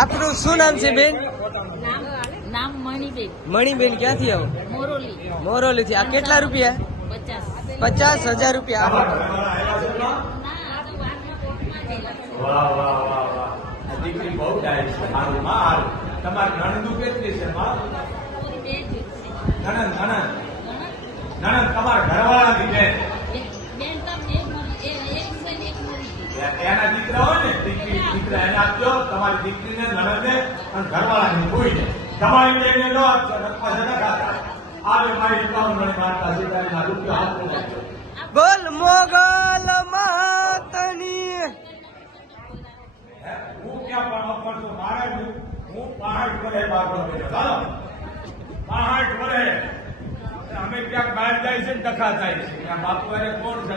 આપનું શું નામ છે બેન? નામ મણીબેન. મણીબેન ક્યાંથી આવો? મોરોલી. મોરોલી થી આ કેટલા રૂપિયા? પચાસ. હજાર રૂપિયા. આપો ના આ તો વાતમાં કોર્ટમાં જેલા વાહ વાહ વાહ વાહ. આ દીકરી બહુ ડાય છે. મારું માં હારું. તમારી નણંદુ દીકરી એને આપજો તમારી દીકરીને નણંદને અને ઘરવાળાને ભૂઈને તમારી બેને નો આપજો છે ન ખાતા આવે મારી એકાવન મને મારતા સીતારીના રૂપિયા હાથ પકડજો. બોલ મોગલ માતની. હું ક્યાં પણ અપણ છું? મારે હું પહાડ બાગડો કર્યો ચાલો. પહાડ વડે અમે ક્યાંક બહાર જાય છે ને ટકા થાય છે. ત્યાં બાપુ અરે કોણ છે.